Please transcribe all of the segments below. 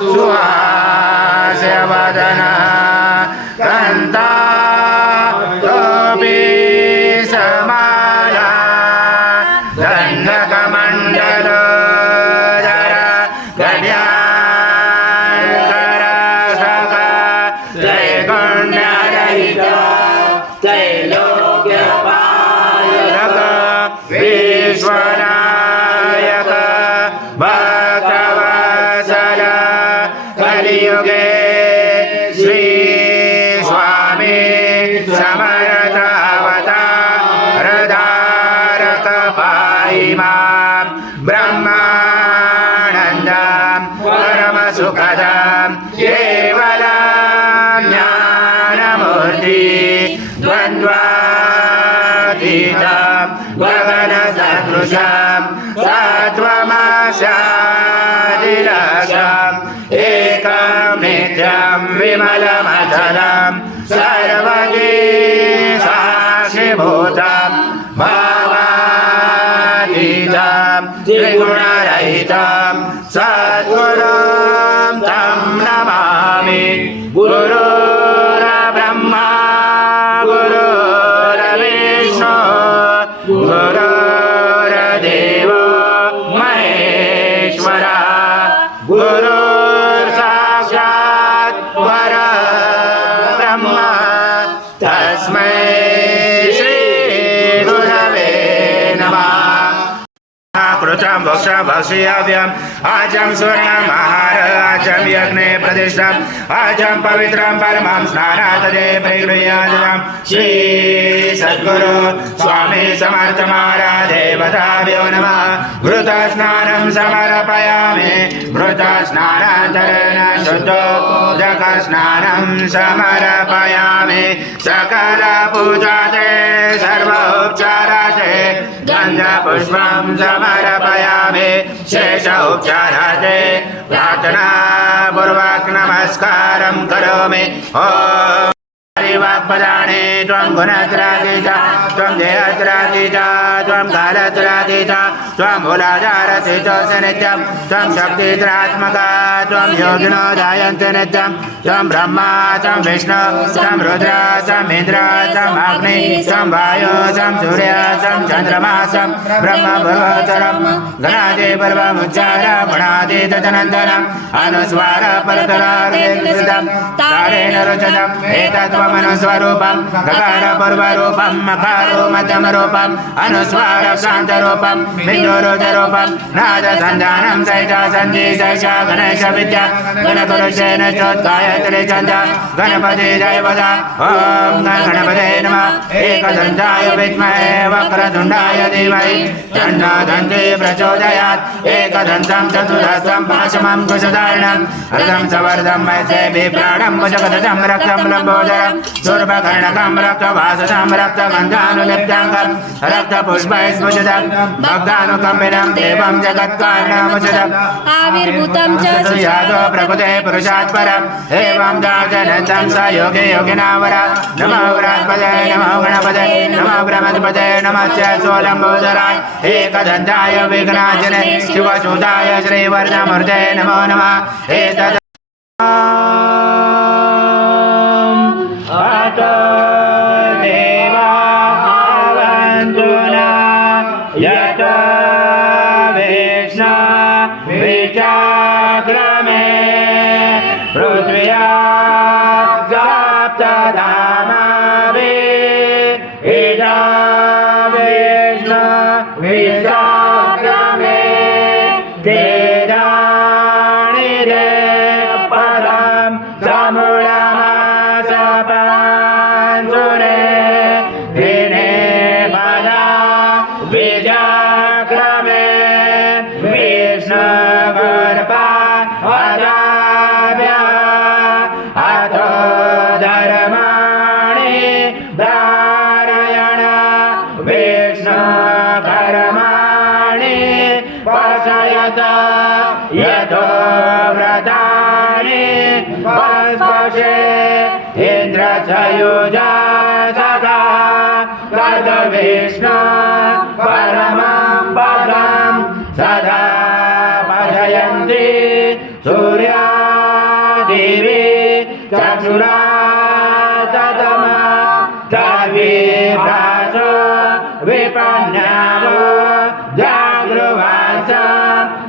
सुहास्यवदना कान्ता तोपि समाला दण्डकमण्डलोदर गण्याकरसका त्रैगुण्यरहित त्रैलोक्यपालक विश्वनायक भक्तवत्सल कलियुगे श्री स्वामी समर्थ अवतारधारक पाहि मां ब्रह्मानन्दं परमसुखदं केवलं ज्ञानमूर्ति द्वन्द्वातीतं गगनसदृशं सत्त्वमस्यादिलक्ष्यम् एकं नित्यं विमलमचलं सर्वगी साक्षिभूतं भावातीतं त्रिगुणरहितं सद्गुरुं तं नमामि गुरुर्ब्रह्मा गुरुर्विष्णु गुरुर्देवो महेश्वरा गुरुर्साक्षात् परब्रह्म तस्मै श्री गुरवे नमः कृतं भक्ष्याव्यम् आजं स्वर्णमहार आजं यज्ञे प्रतिष्ठम् आजं पवित्रं परमं स्नानातदे परिगृह्याजं श्री सद्गुरु स्वामी समर्थ महाराज देवताभ्यो नमः घृतस्नानं समर्पयामि घृतस्नानान्तरेण शुद्धोदकस्नानं समर्पयामि सकलपूजाते सर्वोपचाराते गन्धपुष्पं समर्पयामि शेष उपचाराते प्रार्थनापूर्वक नमस्कारं करोमि ॐ वाक्पदाने त्वं गुणत्रातीता त्वं देहत्रातीता त्वं कालत्रातीता त्वं मूलाधारस्थितोऽसि नित्यं त्वं शक्तित्रात्मका त्वं योगिनो जायन्ते नित्यं त्वं ब्रह्मा त्वं विष्णु त्वं रुद्र त्वं इन्द्र त्वं अग्नि त्वं वायु त्वं सूर्य त्वं चन्द्रमा त्वं ब्रह्म पूर्वोत्तरं गणादि पूर्वमुच्चार गुणादितदनन्दनम् अनुस्वार परतरार्धेकृतं तारेण रुचितम् एतत्त्वमनुस्वरूपं गकार पूर्वरूपं मकारो मध्यमरूपं अनुस्वार शान्तरूपं बिन्दुरुजरूपं नादसन्धानं सैषा सन्धि सैषा गणेश विद्या गणकुरुशेन चोत्गायत्री छन्द गणपति जयवदा ॐ गणपते नमः एकदन्ताय विद्महे वक्रतुण्डाय धीमहि तन्नो दन्ती प्रचोदयात् एकदन्तं चतुर्हस्तं पाशमं कुशधारिणं रथं सवर्धं मैत्रे बिभ्राणं भुजगदजं रक्तं लम्बोदरं दूर्भकर्णकं रक्तवाससं रक्तगन्धानुलिप्ताङ्गं रक्तपुष्पैस्फुजितं भक्तानुकम्बिनं देवं जगत्कारणमुचितम् आविर्भूतं च यादो प्रकृते पुरुषात् परम् एवं दाजनन्तं स योगे योगिनावरा नमो व्रात्पदे नमो गणपते नमो ब्रह्मपते नमः च सोलम्बोदराय एकदन्ताय विघ्नार्जने शिवसुताय श्रीवर्धमूर्ते नमो नमः एतत् विचाक्रमे पृथ्व्या सप्तधामावे इदा विष्णु विचाक्रमे वेदानि रे परं समूलमासपांसुरे दिने पदा विचाक्रमे विष्णुगुर्पा अदाभ्या अथो धर्माणि धारयण विष्णुकर्माणि पशयत यथो व्रतानि पस्पशे इन्द्रसयुजा सदा तद् विष्णु परमं पदं सदा भजयन्ति सूर्या देवी चक्षुरा ततमा तद्विभ्रासो विपन्यावो जागृवास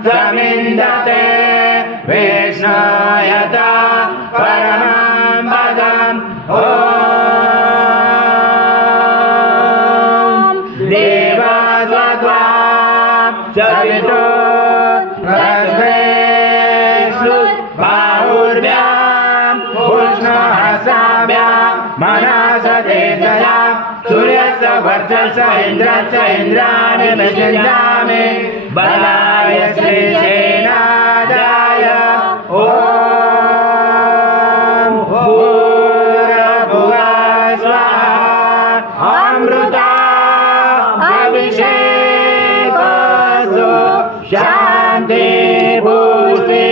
समिन्दते विष्णुयता परमं पदम् ॐ देवास्वत्वा सवितो रस्मेषु बाहुर्भ्याम् उष्णहस्ताभ्याम् मनसतेजया सूर्यस्य वर्चस्य इन्द्रस्य इन्द्राणि विषयामि बलाय श्रीसेनादाय ॐ भूर्भुवः स्वाहा अमृता अभिषेकस्तु शान्ति पुष्टि